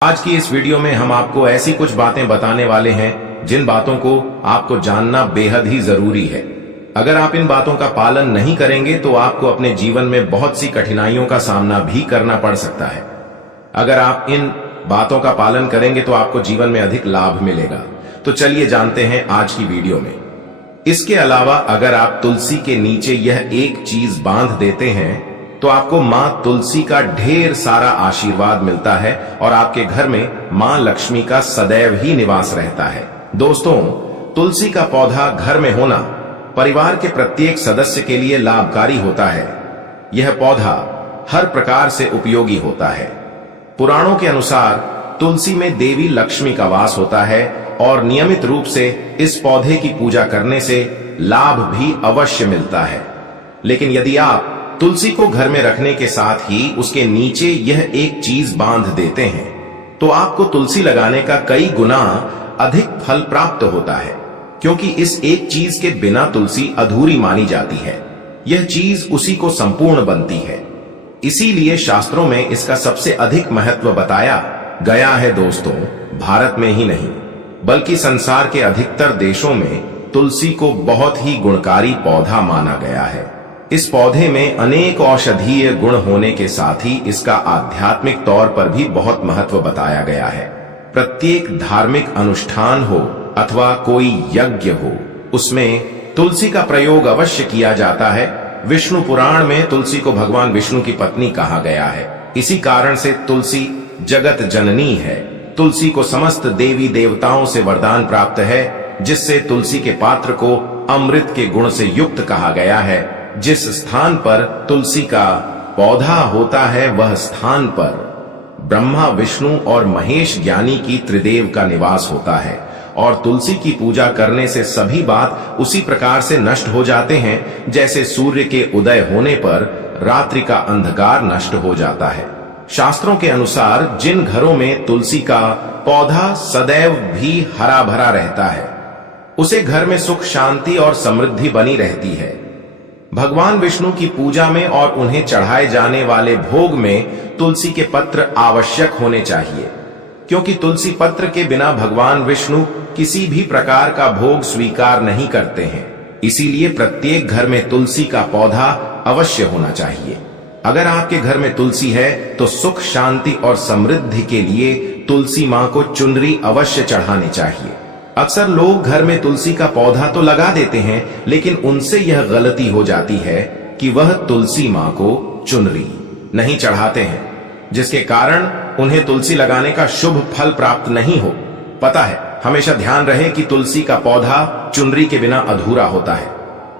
आज की इस वीडियो में हम आपको ऐसी कुछ बातें बताने वाले हैं जिन बातों को आपको जानना बेहद ही जरूरी है। अगर आप इन बातों का पालन नहीं करेंगे तो आपको अपने जीवन में बहुत सी कठिनाइयों का सामना भी करना पड़ सकता है। अगर आप इन बातों का पालन करेंगे तो आपको जीवन में अधिक लाभ मिलेगा। तो चलिए जानते हैं आज की वीडियो में। इसके अलावा अगर आप तुलसी के नीचे यह एक चीज बांध देते हैं तो आपको मां तुलसी का ढेर सारा आशीर्वाद मिलता है और आपके घर में मां लक्ष्मी का सदैव ही निवास रहता है। दोस्तों, तुलसी का पौधा घर में होना परिवार के प्रत्येक सदस्य के लिए लाभकारी होता है। यह पौधा हर प्रकार से उपयोगी होता है। पुराणों के अनुसार तुलसी में देवी लक्ष्मी का वास होता है और नियमित रूप से इस पौधे की पूजा करने से लाभ भी अवश्य मिलता है। लेकिन यदि आप तुलसी को घर में रखने के साथ ही उसके नीचे यह एक चीज बांध देते हैं तो आपको तुलसी लगाने का कई गुना अधिक फल प्राप्त होता है, क्योंकि इस एक चीज के बिना तुलसी अधूरी मानी जाती है। यह चीज उसी को संपूर्ण बनती है। इसीलिए शास्त्रों में इसका सबसे अधिक महत्व बताया गया है। दोस्तों, भारत में ही नहीं बल्कि संसार के अधिकतर देशों में तुलसी को बहुत ही गुणकारी पौधा माना गया है। इस पौधे में अनेक औषधीय गुण होने के साथ ही इसका आध्यात्मिक तौर पर भी बहुत महत्व बताया गया है। प्रत्येक धार्मिक अनुष्ठान हो अथवा कोई यज्ञ हो, उसमें तुलसी का प्रयोग अवश्य किया जाता है। विष्णु पुराण में तुलसी को भगवान विष्णु की पत्नी कहा गया है। इसी कारण से तुलसी जगत जननी है। तुलसी को समस्त देवी देवताओं से वरदान प्राप्त है, जिससे तुलसी के पात्र को अमृत के गुण से युक्त कहा गया है। जिस स्थान पर तुलसी का पौधा होता है वह स्थान पर ब्रह्मा, विष्णु और महेश ज्ञानी की त्रिदेव का निवास होता है। और तुलसी की पूजा करने से सभी बात उसी प्रकार से नष्ट हो जाते हैं जैसे सूर्य के उदय होने पर रात्रि का अंधकार नष्ट हो जाता है। शास्त्रों के अनुसार जिन घरों में तुलसी का पौधा सदैव भी हरा भरा रहता है, उसे घर में सुख, शांति और समृद्धि बनी रहती है। भगवान विष्णु की पूजा में और उन्हें चढ़ाए जाने वाले भोग में तुलसी के पत्र आवश्यक होने चाहिए, क्योंकि तुलसी पत्र के बिना भगवान विष्णु किसी भी प्रकार का भोग स्वीकार नहीं करते हैं। इसीलिए प्रत्येक घर में तुलसी का पौधा अवश्य होना चाहिए। अगर आपके घर में तुलसी है तो सुख, शांति और समृद्धि के लिए तुलसी मां को चुनरी अवश्य चढ़ानी चाहिए। अक्सर लोग घर में तुलसी का पौधा तो लगा देते हैं, लेकिन उनसे यह गलती हो जाती है कि वह तुलसी मां को चुनरी नहीं चढ़ाते हैं, जिसके कारण उन्हें तुलसी लगाने का शुभ फल प्राप्त नहीं हो। पता है, हमेशा ध्यान रहे कि तुलसी का पौधा चुनरी के बिना अधूरा होता है।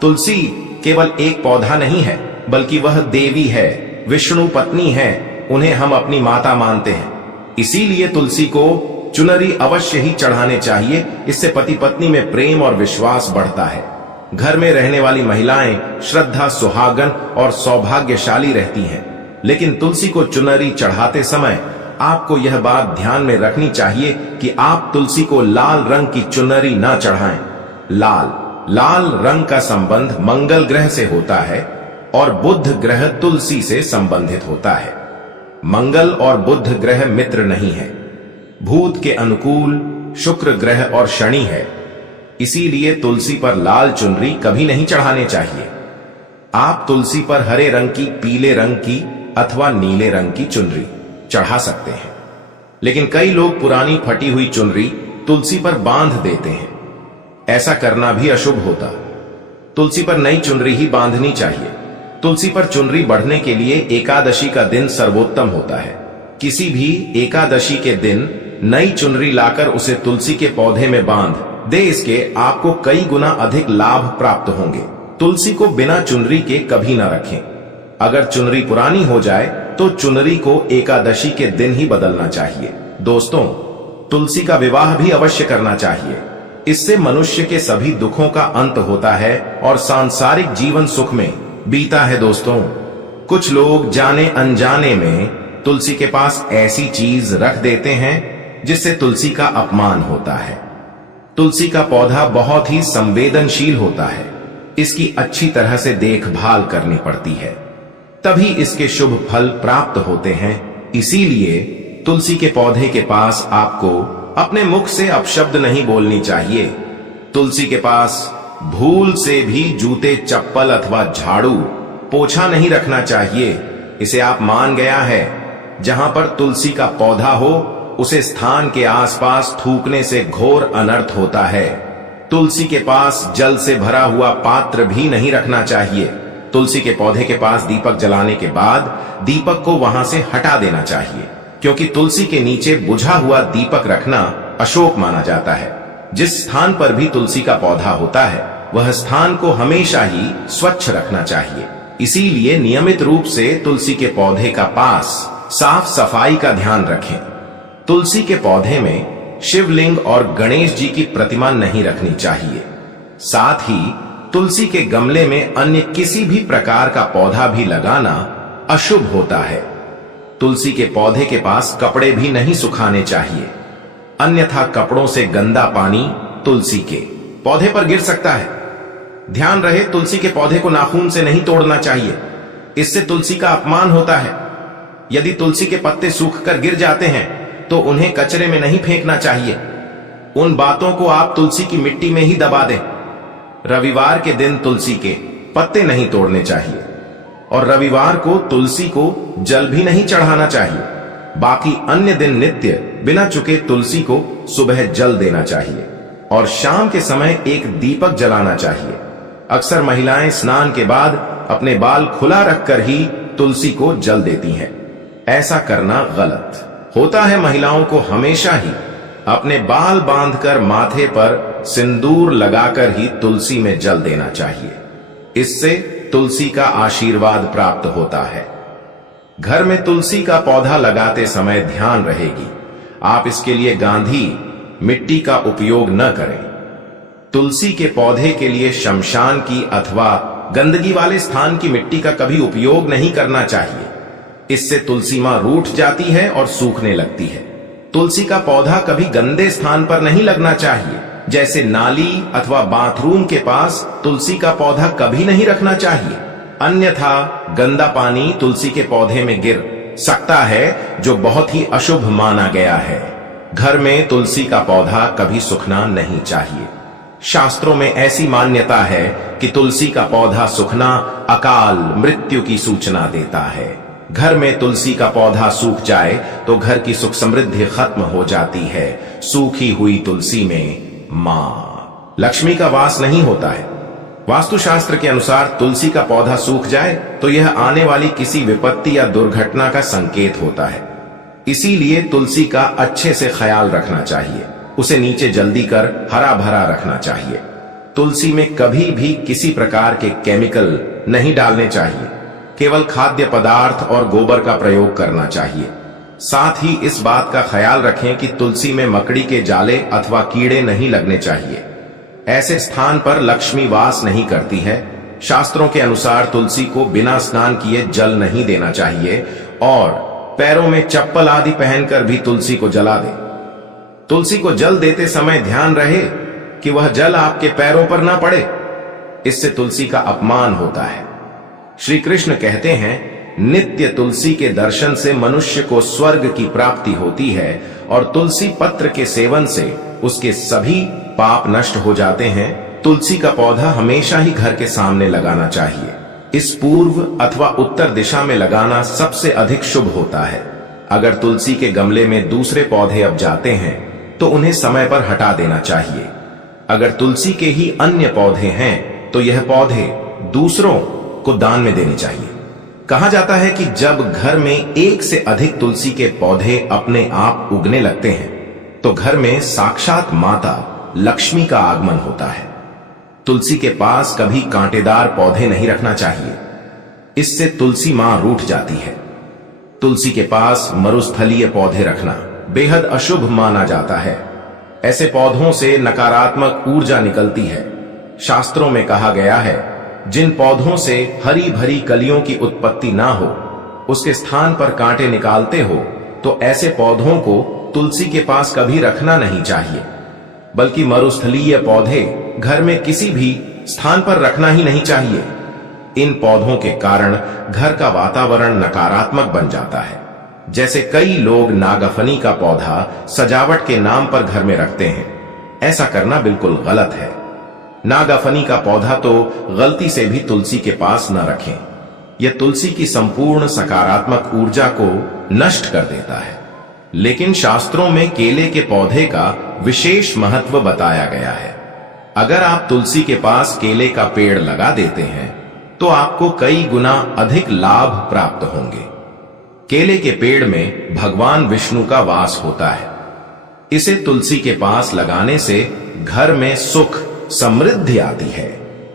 तुलसी केवल एक पौधा नहीं है, बल्कि वह देवी है, विष्णु पत्नी है। उन्हें हम अपनी माता मानते हैं। इसीलिए तुलसी को चुनरी अवश्य ही चढ़ाने चाहिए। इससे पति पत्नी में प्रेम और विश्वास बढ़ता है। घर में रहने वाली महिलाएं श्रद्धा, सुहागन और सौभाग्यशाली रहती हैं। लेकिन तुलसी को चुनरी चढ़ाते समय आपको यह बात ध्यान में रखनी चाहिए कि आप तुलसी को लाल रंग की चुनरी न चढ़ाएं। लाल रंग का संबंध मंगल ग्रह से होता है और बुध ग्रह तुलसी से संबंधित होता है। मंगल और बुध ग्रह मित्र नहीं है, भूत के अनुकूल शुक्र ग्रह और शनि है। इसीलिए तुलसी पर लाल चुनरी कभी नहीं चढ़ाने चाहिए। आप तुलसी पर हरे रंग की, पीले रंग की अथवा नीले रंग की चुनरी चढ़ा सकते हैं। लेकिन कई लोग पुरानी फटी हुई चुनरी तुलसी पर बांध देते हैं। ऐसा करना भी अशुभ होता। तुलसी पर नई चुनरी ही बांधनी चाहिए। तुलसी पर चुनरी बढ़ने के लिए एकादशी का दिन सर्वोत्तम होता है। किसी भी एकादशी के दिन नई चुनरी लाकर उसे तुलसी के पौधे में बांध दे। इसके आपको कई गुना अधिक लाभ प्राप्त होंगे। तुलसी को बिना चुनरी के कभी न रखें। अगर चुनरी पुरानी हो जाए तो चुनरी को एकादशी के दिन ही बदलना चाहिए। दोस्तों, तुलसी का विवाह भी अवश्य करना चाहिए। इससे मनुष्य के सभी दुखों का अंत होता है और सांसारिक जीवन सुख में बीता है। दोस्तों, कुछ लोग जाने अनजाने में तुलसी के पास ऐसी चीज रख देते हैं जिससे तुलसी का अपमान होता है। तुलसी का पौधा बहुत ही संवेदनशील होता है। इसकी अच्छी तरह से देखभाल करनी पड़ती है, तभी इसके शुभ फल प्राप्त होते हैं। इसीलिए तुलसी के पौधे के पास आपको अपने मुख से अपशब्द नहीं बोलनी चाहिए। तुलसी के पास भूल से भी जूते, चप्पल अथवा झाड़ू, पोछा नहीं रखना चाहिए। इसे आप मान गया है, जहां पर तुलसी का पौधा हो उसे स्थान के आसपास थूकने से घोर अनर्थ होता है। तुलसी के पास जल से भरा हुआ पात्र भी नहीं रखना चाहिए। तुलसी के पौधे के पास दीपक जलाने के बाद दीपक को वहां से हटा देना चाहिए, क्योंकि तुलसी के नीचे बुझा हुआ दीपक रखना अशुभ माना जाता है। जिस स्थान पर भी तुलसी का पौधा होता है वह स्थान को हमेशा ही स्वच्छ रखना चाहिए। इसीलिए नियमित रूप से तुलसी के पौधे का पास साफ सफाई का ध्यान रखें। तुलसी के पौधे में शिवलिंग और गणेश जी की प्रतिमा नहीं रखनी चाहिए। साथ ही तुलसी के गमले में अन्य किसी भी प्रकार का पौधा भी लगाना अशुभ होता है। तुलसी के पौधे के पास कपड़े भी नहीं सुखाने चाहिए, अन्यथा कपड़ों से गंदा पानी तुलसी के पौधे पर गिर सकता है। ध्यान रहे, तुलसी के पौधे को नाखून से नहीं तोड़ना चाहिए, इससे तुलसी का अपमान होता है। यदि तुलसी के पत्ते सूखकर गिर जाते हैं तो उन्हें कचरे में नहीं फेंकना चाहिए। उन बातों को आप तुलसी की मिट्टी में ही दबा दें। रविवार के दिन तुलसी के पत्ते नहीं तोड़ने चाहिए और रविवार को तुलसी को जल भी नहीं चढ़ाना चाहिए। बाकी अन्य दिन नित्य बिना चुके तुलसी को सुबह जल देना चाहिए और शाम के समय एक दीपक जलाना चाहिए। अक्सर महिलाएं स्नान के बाद अपने बाल खुला रखकर ही तुलसी को जल देती हैं। ऐसा करना गलत होता है। महिलाओं को हमेशा ही अपने बाल बांधकर माथे पर सिंदूर लगाकर ही तुलसी में जल देना चाहिए। इससे तुलसी का आशीर्वाद प्राप्त होता है। घर में तुलसी का पौधा लगाते समय ध्यान रहेगी, आप इसके लिए गांधी मिट्टी का उपयोग न करें। तुलसी के पौधे के लिए शमशान की अथवा गंदगी वाले स्थान की मिट्टी का कभी उपयोग नहीं करना चाहिए। इससे तुलसी मां रूठ जाती है और सूखने लगती है। तुलसी का पौधा कभी गंदे स्थान पर नहीं लगना चाहिए, जैसे नाली अथवा बाथरूम के पास तुलसी का पौधा कभी नहीं रखना चाहिए, अन्यथा गंदा पानी तुलसी के पौधे में गिर सकता है, जो बहुत ही अशुभ माना गया है। घर में तुलसी का पौधा कभी सूखना नहीं चाहिए। शास्त्रों में ऐसी मान्यता है कि तुलसी का पौधा सूखना अकाल मृत्यु की सूचना देता है। घर में तुलसी का पौधा सूख जाए तो घर की सुख समृद्धि खत्म हो जाती है। सूखी हुई तुलसी में मां लक्ष्मी का वास नहीं होता है। वास्तुशास्त्र के अनुसार तुलसी का पौधा सूख जाए तो यह आने वाली किसी विपत्ति या दुर्घटना का संकेत होता है। इसीलिए तुलसी का अच्छे से ख्याल रखना चाहिए। उसे नीचे जल्दी कर हरा भरा रखना चाहिए। तुलसी में कभी भी किसी प्रकार के केमिकल नहीं डालने चाहिए। केवल खाद्य पदार्थ और गोबर का प्रयोग करना चाहिए। साथ ही इस बात का ख्याल रखें कि तुलसी में मकड़ी के जाले अथवा कीड़े नहीं लगने चाहिए। ऐसे स्थान पर लक्ष्मी वास नहीं करती है। शास्त्रों के अनुसार तुलसी को बिना स्नान किए जल नहीं देना चाहिए और पैरों में चप्पल आदि पहनकर भी तुलसी को जला दे। तुलसी को जल देते समय ध्यान रहे कि वह जल आपके पैरों पर ना पड़े, इससे तुलसी का अपमान होता है। श्री कृष्ण कहते हैं, नित्य तुलसी के दर्शन से मनुष्य को स्वर्ग की प्राप्ति होती है और तुलसी पत्र के सेवन से उसके सभी पाप नष्ट हो जाते हैं। तुलसी का पौधा हमेशा ही घर के सामने लगाना चाहिए। इस पूर्व अथवा उत्तर दिशा में लगाना सबसे अधिक शुभ होता है। अगर तुलसी के गमले में दूसरे पौधे अब जाते हैं तो उन्हें समय पर हटा देना चाहिए। अगर तुलसी के ही अन्य पौधे हैं तो यह पौधे दूसरों को दान में देने चाहिए। कहा जाता है कि जब घर में एक से अधिक तुलसी के पौधे अपने आप उगने लगते हैं तो घर में साक्षात माता लक्ष्मी का आगमन होता है। तुलसी के पास कभी कांटेदार पौधे नहीं रखना चाहिए, इससे तुलसी मां रूठ जाती है। तुलसी के पास मरुस्थलीय पौधे रखना बेहद अशुभ माना जाता है। ऐसे पौधों से नकारात्मक ऊर्जा निकलती है। शास्त्रों में कहा गया है, जिन पौधों से हरी भरी कलियों की उत्पत्ति ना हो, उसके स्थान पर कांटे निकालते हो, तो ऐसे पौधों को तुलसी के पास कभी रखना नहीं चाहिए। बल्कि मरुस्थलीय पौधे घर में किसी भी स्थान पर रखना ही नहीं चाहिए। इन पौधों के कारण घर का वातावरण नकारात्मक बन जाता है। जैसे कई लोग नागफनी का पौधा सजावट के नाम पर घर में रखते हैं। ऐसा करना बिल्कुल गलत है। नागफनी का पौधा तो गलती से भी तुलसी के पास न रखें। यह तुलसी की संपूर्ण सकारात्मक ऊर्जा को नष्ट कर देता है। लेकिन शास्त्रों में केले के पौधे का विशेष महत्व बताया गया है। अगर आप तुलसी के पास केले का पेड़ लगा देते हैं तो आपको कई गुना अधिक लाभ प्राप्त होंगे। केले के पेड़ में भगवान विष्णु का वास होता है। इसे तुलसी के पास लगाने से घर में सुख समृद्धि आती है।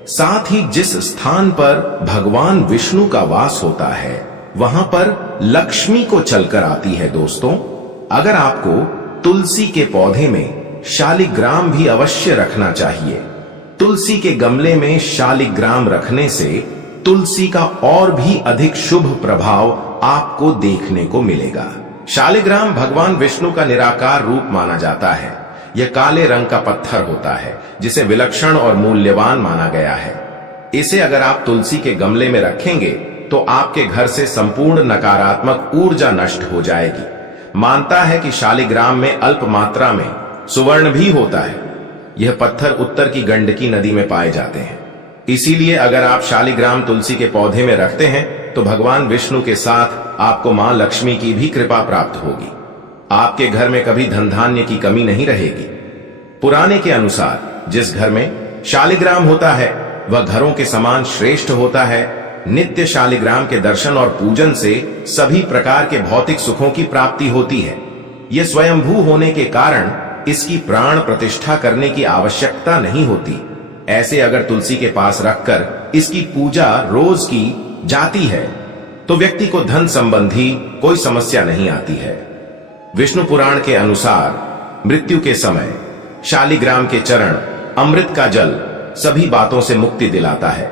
साथ ही जिस स्थान पर भगवान विष्णु का वास होता है वहां पर लक्ष्मी को चलकर आती है। दोस्तों, अगर आपको तुलसी के पौधे में शालिग्राम भी अवश्य रखना चाहिए। तुलसी के गमले में शालिग्राम रखने से तुलसी का और भी अधिक शुभ प्रभाव आपको देखने को मिलेगा। शालिग्राम भगवान विष्णु का निराकार रूप माना जाता है। यह काले रंग का पत्थर होता है जिसे विलक्षण और मूल्यवान माना गया है। इसे अगर आप तुलसी के गमले में रखेंगे तो आपके घर से संपूर्ण नकारात्मक ऊर्जा नष्ट हो जाएगी। मानता है कि शालिग्राम में अल्प मात्रा में सुवर्ण भी होता है। यह पत्थर उत्तर की गंडकी नदी में पाए जाते हैं। इसीलिए अगर आप शालिग्राम तुलसी के पौधे में रखते हैं तो भगवान विष्णु के साथ आपको मां लक्ष्मी की भी कृपा प्राप्त होगी। आपके घर में कभी धन धान्य की कमी नहीं रहेगी। पुराने के अनुसार जिस घर में शालिग्राम होता है वह घरों के समान श्रेष्ठ होता है। नित्य शालिग्राम के दर्शन और पूजन से सभी प्रकार के भौतिक सुखों की प्राप्ति होती है। यह स्वयंभू होने के कारण इसकी प्राण प्रतिष्ठा करने की आवश्यकता नहीं होती। ऐसे अगर तुलसी के पास रखकर इसकी पूजा रोज की जाती है तो व्यक्ति को धन संबंधी कोई समस्या नहीं आती है। विष्णु पुराण के अनुसार मृत्यु के समय शालिग्राम के चरण, अमृत का जल सभी बातों से मुक्ति दिलाता है।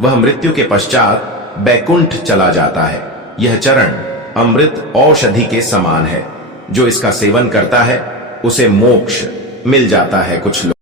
वह मृत्यु के पश्चात बैकुंठ चला जाता है। यह चरण अमृत औषधि के समान है। जो इसका सेवन करता है उसे मोक्ष मिल जाता है। कुछ लोग